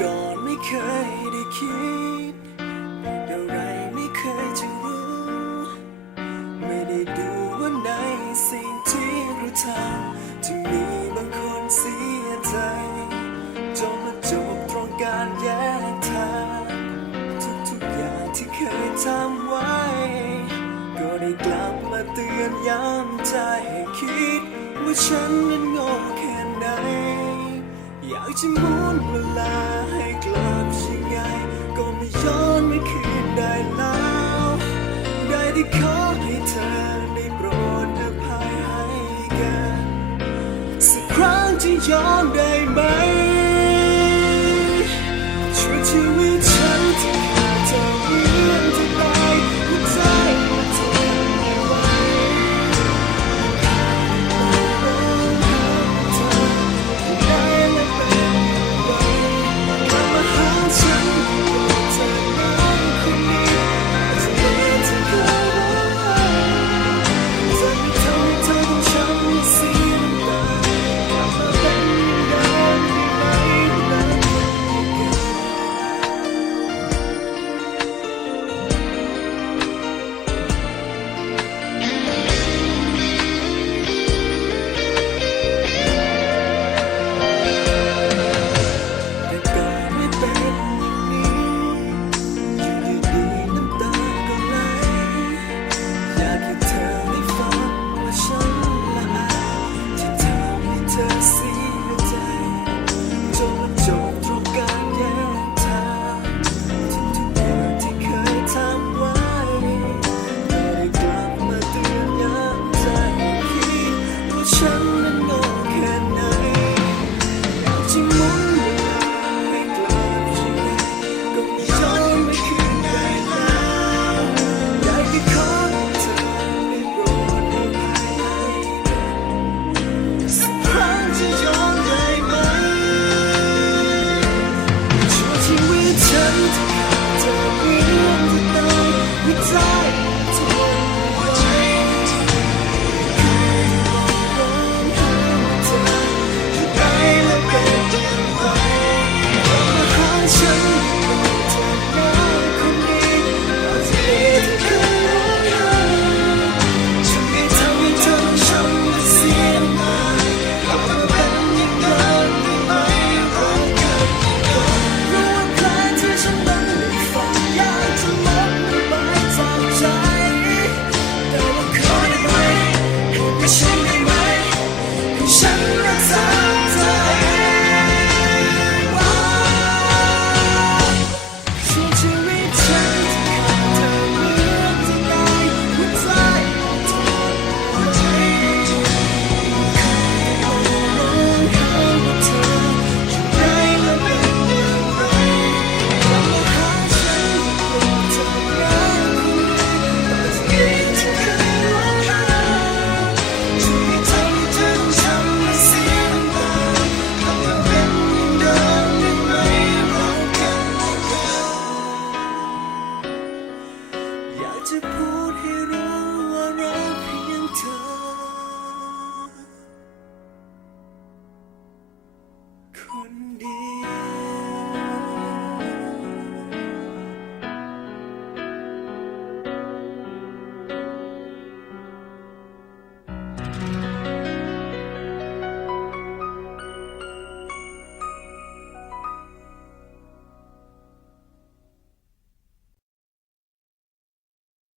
ก่อนไม่เคยได้คิดอะไรไม่เคยจะรู้ไม่ได้ดูว่าในสิ่งที่เราทำจะมีบางคนเสียใจจนมาจบตรงการแยกทางทุกอย่างที่เคยทำไว้ก็ได้กลับมาเตือนย้ำใจให้คิดว่าฉันนั้นโง่แค่ไหนอยากจะหมุนเวลาให้กลับยังไงก็ไม่ย้อนไม่คืนได้แล้วได้ที่ขอให้เธอได้โปรดอภัยให้กันสักครั้งที่ย้อนได้